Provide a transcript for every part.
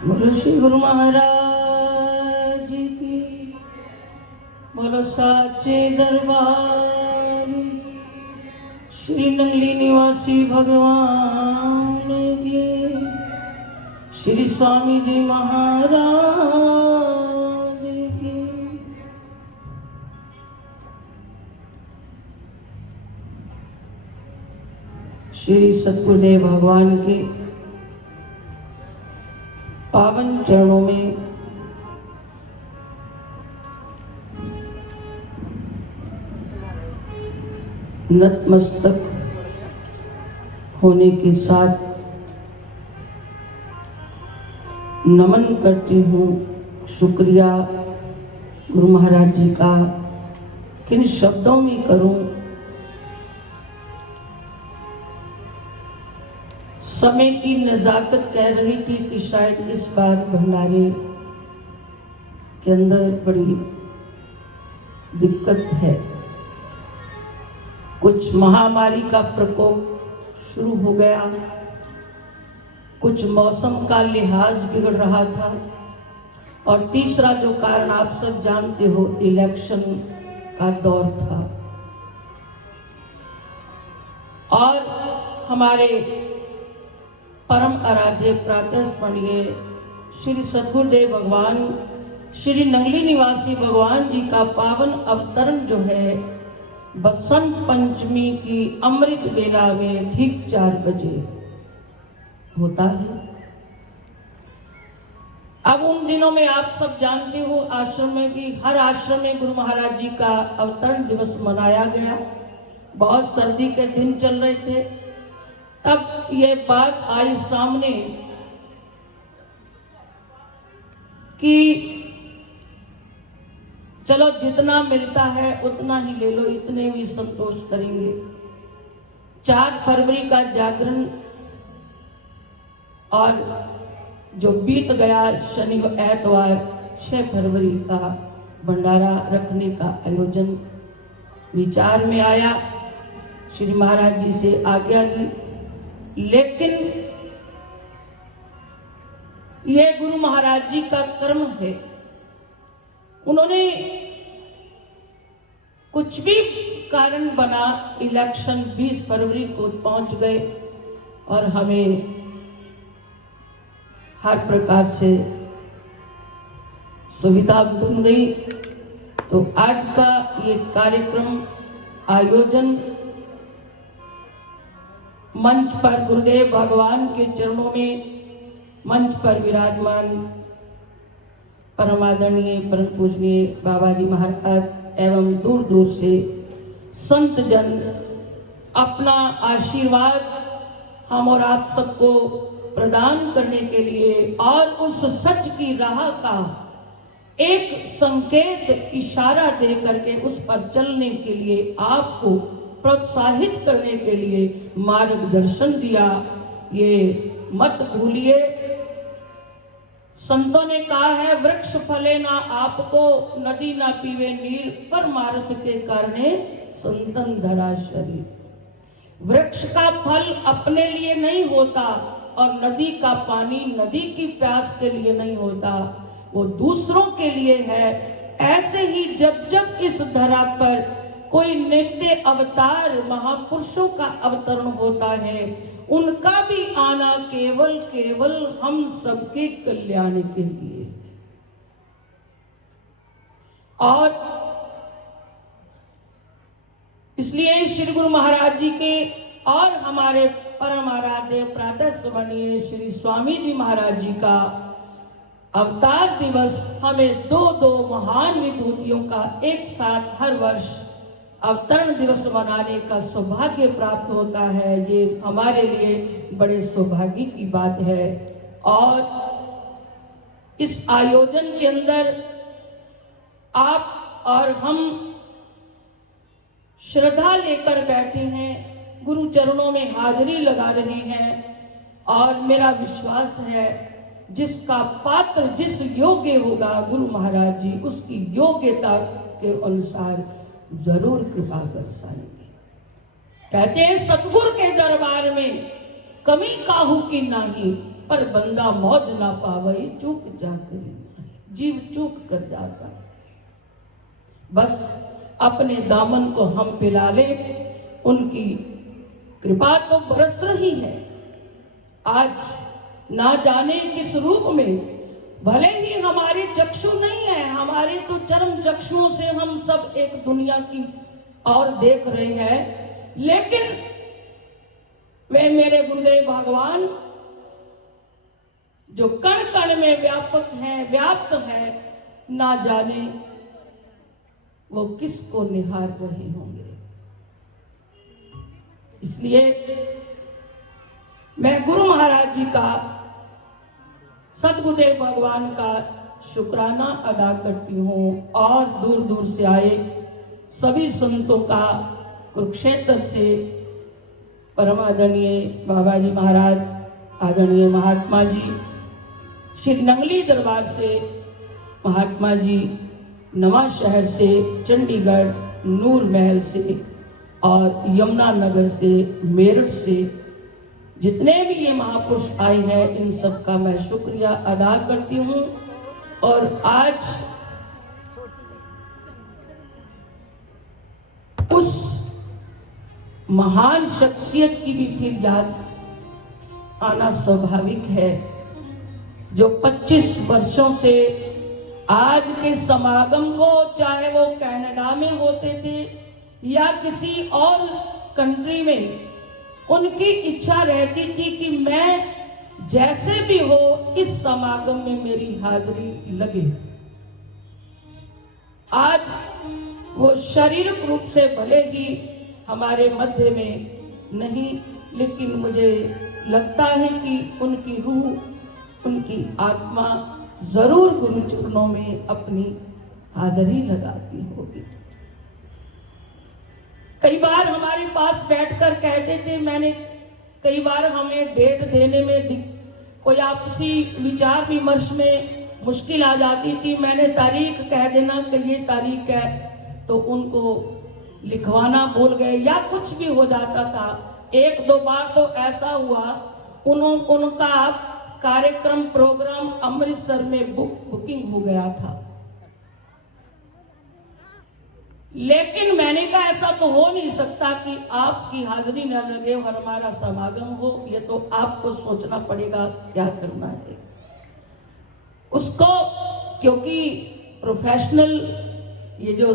बोलो श्री गुरु महाराज की, बोलो साचे दरबार, श्री नंगली निवासी भगवान की, श्री स्वामी जी महाराज की। श्री सतगुरुदेव भगवान के पावन चरणों में नतमस्तक होने के साथ नमन करती हूँ। शुक्रिया गुरु महाराज जी का किन शब्दों में करूं। समय की नज़ाकत कह रही थी कि शायद इस बार भंडारे के अंदर बड़ी दिक्कत है। कुछ महामारी का प्रकोप शुरू हो गया, कुछ मौसम का लिहाज बिगड़ रहा था, और तीसरा जो कारण आप सब जानते हो, इलेक्शन का दौर था। और हमारे परम आराध्य प्रातः स्मरणीय श्री सतगुरुदेव भगवान श्री नंगली निवासी भगवान जी का पावन अवतरण जो है बसंत पंचमी की अमृत बेला में ठीक 4 बजे होता है। अब उन दिनों में आप सब जानते हो, आश्रम में भी, हर आश्रम में गुरु महाराज जी का अवतरण दिवस मनाया गया। बहुत सर्दी के दिन चल रहे थे, तब ये बात आई सामने कि चलो जितना मिलता है उतना ही ले लो, इतने भी संतोष करेंगे। 4 फरवरी का जागरण और जो बीत गया शनिवार एतवार 6 फरवरी का भंडारा रखने का आयोजन विचार में आया। श्री महाराज जी से आज्ञा ली, लेकिन ये गुरु महाराज जी का कर्म है। उन्होंने कुछ भी कारण बना, इलेक्शन 20 फरवरी को पहुंच गए और हमें हर प्रकार से सुविधा बन गई। तो आज का ये कार्यक्रम आयोजन मंच पर गुरुदेव भगवान के चरणों में मंच पर विराजमान परमादरणीय परम पूजनीय बाबा जी महाराज एवं दूर दूर से संत जन अपना आशीर्वाद हम और आप सबको प्रदान करने के लिए और उस सच की राह का एक संकेत इशारा दे करके उस पर चलने के लिए आपको प्रोत्साहित करने के लिए मार्गदर्शन दिया। ये मत भूलिए, संतों ने कहा है, वृक्ष फले ना आपको, नदी ना पीवे नीर, परमार्थ के कारणे संतन धरा शरीर। वृक्ष का फल अपने लिए नहीं होता और नदी का पानी नदी की प्यास के लिए नहीं होता, वो दूसरों के लिए है। ऐसे ही जब जब इस धरा पर कोई नित्य अवतार महापुरुषों का अवतरण होता है, उनका भी आना केवल केवल हम सबके कल्याण के लिए। और इसलिए श्री गुरु महाराज जी के और हमारे परम आराध्य प्रातः स्मरणीय श्री स्वामी जी महाराज जी का अवतार दिवस हमें दो महान विभूतियों का एक साथ हर वर्ष अवतरण दिवस मनाने का सौभाग्य प्राप्त होता है। ये हमारे लिए बड़े सौभाग्य की बात है। और इस आयोजन के अंदर आप और हम श्रद्धा लेकर बैठे हैं, गुरु चरणों में हाजिरी लगा रहे हैं, और मेरा विश्वास है जिसका पात्र जिस योग्य होगा गुरु महाराज जी उसकी योग्यता के अनुसार जरूर कृपा बरसाएंगे। कहते हैं सतगुरु के दरबार में कमी काहू की नाही, पर बंदा मौज ना पावई चूक जा करी, जीव चूक कर जाता है। बस अपने दामन को हम पिला ले, उनकी कृपा तो बरस रही है। आज ना जाने किस रूप में, भले ही हमारे चक्षु नहीं है, हमारे तो चरम चक्षुओं से हम सब एक दुनिया की और देख रहे हैं, लेकिन वे मेरे गुरुदेव भगवान जो कण कण में व्यापक हैं, व्याप्त हैं, ना जाने वो किसको निहार रहे होंगे। इसलिए मैं गुरु महाराज जी का, सतगुरुदेव भगवान का शुक्राना अदा करती हूँ और दूर दूर से आए सभी संतों का, कुरुक्षेत्र से परम आदरणीय बाबा जी महाराज, आदरणीय महात्मा जी, श्री नंगली दरबार से महात्मा जी, नवा शहर से, चंडीगढ़, नूर महल से और यमुना नगर से, मेरठ से, जितने भी ये महापुरुष आए हैं, इन सब का मैं शुक्रिया अदा करती हूँ। और आज उस महान शख्सियत की भी फिर याद आना स्वाभाविक है, जो 25 वर्षों से आज के समागम को, चाहे वो कनाडा में होते थे या किसी और कंट्री में, उनकी इच्छा रहती थी कि मैं जैसे भी हो इस समागम में मेरी हाजिरी लगे। आज वो शारीरिक रूप से भले ही हमारे मध्य में नहीं, लेकिन मुझे लगता है कि उनकी रूह, उनकी आत्मा जरूर गुरु चरणों में अपनी हाजिरी लगाती होगी। कई बार हमारे पास बैठकर कहते थे, मैंने कई बार हमें डेट देने में कोई आपसी विचार विमर्श में मुश्किल आ जाती थी। मैंने तारीख कह देना कि ये तारीख है, तो उनको लिखवाना भूल गए या कुछ भी हो जाता था। एक दो बार तो ऐसा हुआ, उनका कार्यक्रम प्रोग्राम अमृतसर में बुकिंग हो गया था, लेकिन मैंने कहा ऐसा तो हो नहीं सकता कि आपकी हाजिरी न लगे और हमारा समागम हो। ये तो आपको सोचना पड़ेगा क्या करना है उसको, क्योंकि प्रोफेशनल ये जो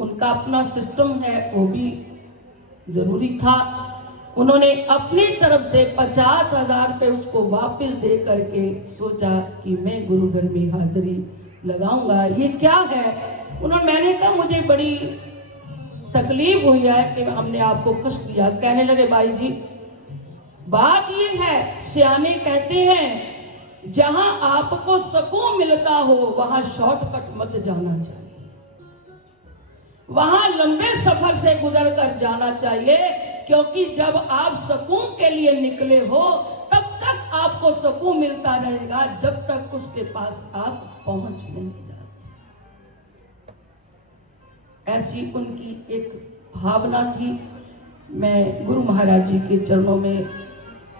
उनका अपना सिस्टम है वो भी जरूरी था। उन्होंने अपनी तरफ से 50,000 रुपये उसको वापस दे करके सोचा कि मैं गुरु घर में हाजिरी लगाऊंगा। ये क्या है? मैंने कहा मुझे बड़ी तकलीफ हुई है कि हमने आपको कष्ट दिया। कहने लगे भाई जी, बात ये है, सियाने कहते हैं जहां आपको सुकून मिलता हो वहां शॉर्टकट मत जाना चाहिए, वहां लंबे सफर से गुजर कर जाना चाहिए, क्योंकि जब आप सुकून के लिए निकले हो तब तक आपको सुकून मिलता रहेगा, जब तक उसके पास आप पहुंच नहीं जाते। ऐसी उनकी एक भावना थी। मैं गुरु महाराज जी के चरणों में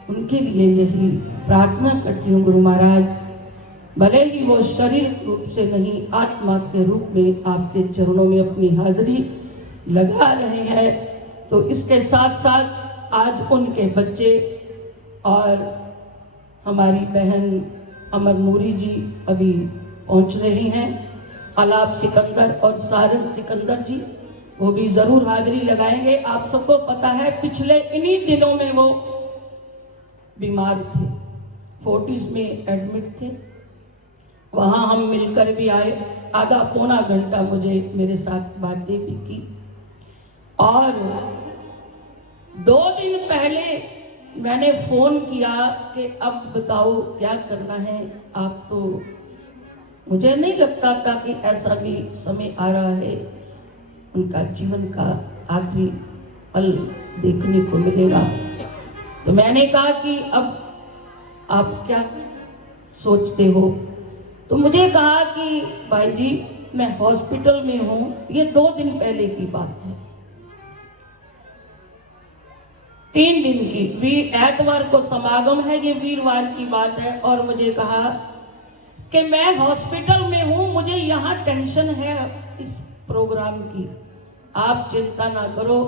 उनके लिए यही प्रार्थना करती हूँ, गुरु महाराज भले ही वो शरीर रूप से नहीं, आत्मा के रूप में आपके चरणों में अपनी हाजिरी लगा रहे हैं। तो इसके साथ साथ आज उनके बच्चे और हमारी बहन अमर नूरी जी अभी पहुंच रही हैं, आलाप सिकंदर और सारंग सिकंदर जी, वो भी जरूर हाजिरी लगाएंगे। आप सबको पता है पिछले इन्हीं दिनों में वो बीमार थे, फोर्टिस में एडमिट थे, वहां हम मिलकर भी आए, आधा पौना घंटा मुझे मेरे साथ बातें भी की। और 2 दिन पहले मैंने फोन किया कि अब बताओ क्या करना है आप, तो मुझे नहीं लगता था कि ऐसा भी समय आ रहा है, उनका जीवन का आखिरी पल देखने को मिलेगा। तो मैंने कहा कि अब आप क्या सोचते हो? तो मुझे कहा कि भाई जी मैं हॉस्पिटल में हूं, ये 2 दिन पहले की बात है। 3 दिन की एतवार को समागम है, ये वीरवार की बात है। और मुझे कहा कि मैं हॉस्पिटल में हूं, मुझे यहाँ टेंशन है इस प्रोग्राम की, आप चिंता ना करो।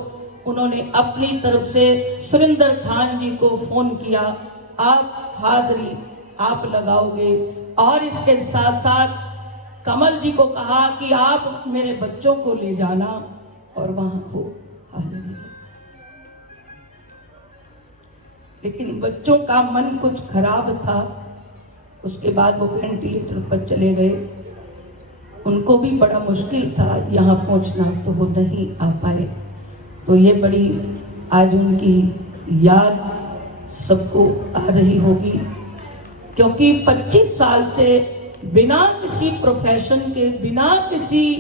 उन्होंने अपनी तरफ से सुरेंद्र खान जी को फोन किया, आप हाजिरी आप लगाओगे। और इसके साथ साथ कमल जी को कहा कि आप मेरे बच्चों को ले जाना और वहां को हाजिरी। लेकिन बच्चों का मन कुछ खराब था। उसके बाद वो वेंटिलेटर पर चले गए। उनको भी बड़ा मुश्किल था यहाँ पहुँचना, तो वो नहीं आ पाए। तो ये बड़ी आज उनकी याद सबको आ रही होगी, क्योंकि 25 साल से बिना किसी प्रोफेशन के, बिना किसी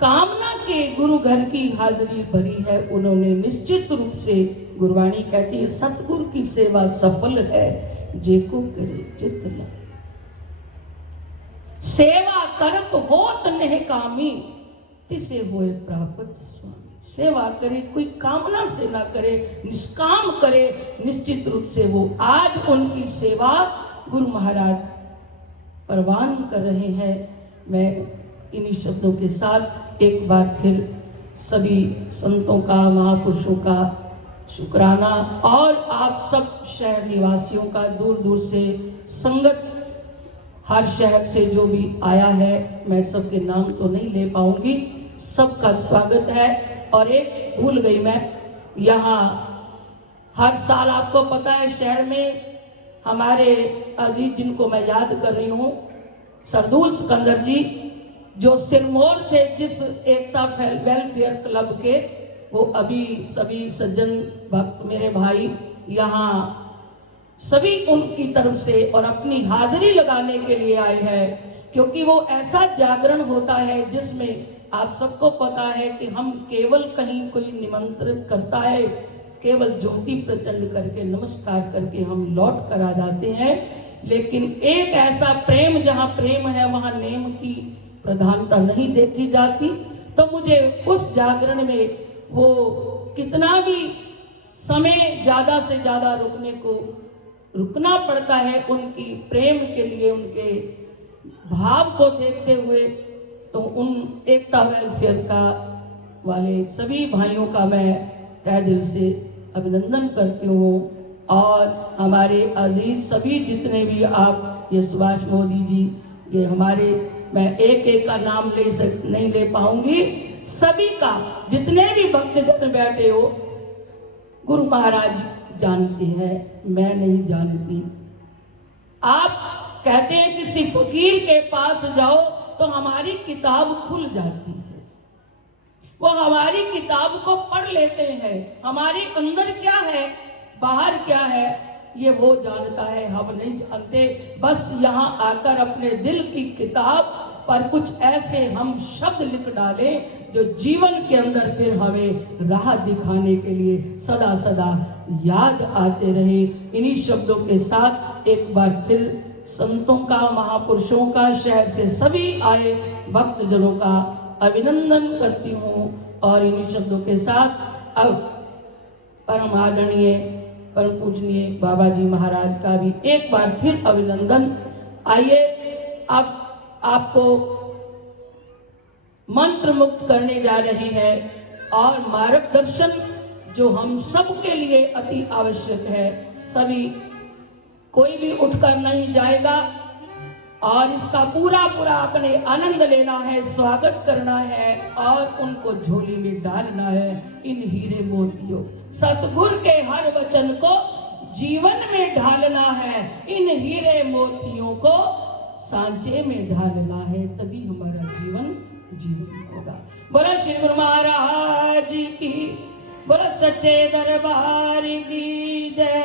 कामना के गुरु घर की हाजिरी भरी है उन्होंने। निश्चित रूप से गुरबाणी कहती है, सतगुरु की सेवा सफल है जेको करे चित लाए। सेवा करत होत नेह कामी, तिसे होए प्राप्त स्वामी। सेवा करे, कोई कामना से ना करे, निष्काम करे, निश्चित रूप से वो आज उनकी सेवा गुरु महाराज परवान कर रहे हैं। मैं इन्हीं शब्दों के साथ एक बार फिर सभी संतों का, महापुरुषों का शुक्राना, और आप सब शहर निवासियों का, दूर दूर से संगत हर शहर से जो भी आया है, मैं सबके नाम तो नहीं ले पाऊंगी, सबका स्वागत है। और एक भूल गई मैं, यहाँ हर साल आपको पता है शहर में हमारे अजीज जिनको मैं याद कर रही हूँ, सरदूल सिकंदर जी जो सिरमौर थे जिस एकता वेलफेयर क्लब के, वो अभी सभी सज्जन भक्त मेरे भाई यहाँ सभी उनकी तरफ से और अपनी हाजिरी लगाने के लिए आए हैं। क्योंकि वो ऐसा जागरण होता है जिसमें आप सबको पता है कि हम केवल कहीं कोई निमंत्रित करता है, केवल ज्योति प्रचंड करके नमस्कार करके हम लौट कर आ जाते हैं। लेकिन एक ऐसा प्रेम, जहाँ प्रेम है वहाँ नेम की प्रधानता नहीं देखी जाती। तो मुझे उस जागरण में वो कितना भी समय ज्यादा से ज्यादा रुकना पड़ता है उनकी प्रेम के लिए, उनके भाव को देखते हुए। तो उन एकता वेलफेयर का वाले सभी भाइयों का मैं तहे दिल से अभिनंदन करती हूँ। और हमारे अजीज सभी जितने भी आप, ये सुभाष मोदी जी, ये हमारे, मैं एक एक का नाम नहीं ले पाऊंगी, सभी का, जितने भी भक्तजन बैठे हो, गुरु महाराज जानते हैं, मैं नहीं जानती। आप कहते हैं किसी फकीर के पास जाओ तो हमारी किताब खुल जाती है, वो हमारी किताब को पढ़ लेते हैं, हमारे अंदर क्या है बाहर क्या है ये वो जानता है, हम नहीं जानते। बस यहाँ आकर अपने दिल की किताब पर कुछ ऐसे हम शब्द लिख डालें जो जीवन के अंदर फिर हमें राह दिखाने के लिए सदा सदा याद आते रहे। इन्हीं शब्दों के साथ एक बार फिर संतों का, महापुरुषों का, शहर से सभी आए भक्तजनों का अभिनंदन करती हूँ। और इन्हीं शब्दों के साथ अब परम आदरणीय, परम पूजनीय बाबा जी महाराज का भी एक बार फिर अभिनंदन। आइए अब आपको मंत्र मुक्त करने जा रहे हैं और मार्गदर्शन जो हम सब के लिए अति आवश्यक है। सभी, कोई भी उठकर नहीं जाएगा और इसका पूरा अपने आनंद लेना है, स्वागत करना है और उनको झोली में डालना है इन हीरे मोतियों। सतगुरु के हर वचन को जीवन में ढालना है, इन हीरे मोतियों को सांचे में ढालना है, तभी हमारा जीवन होगा। बोलो श्री गुरु महाराज की, बोलो सच्चे दरबार की जय।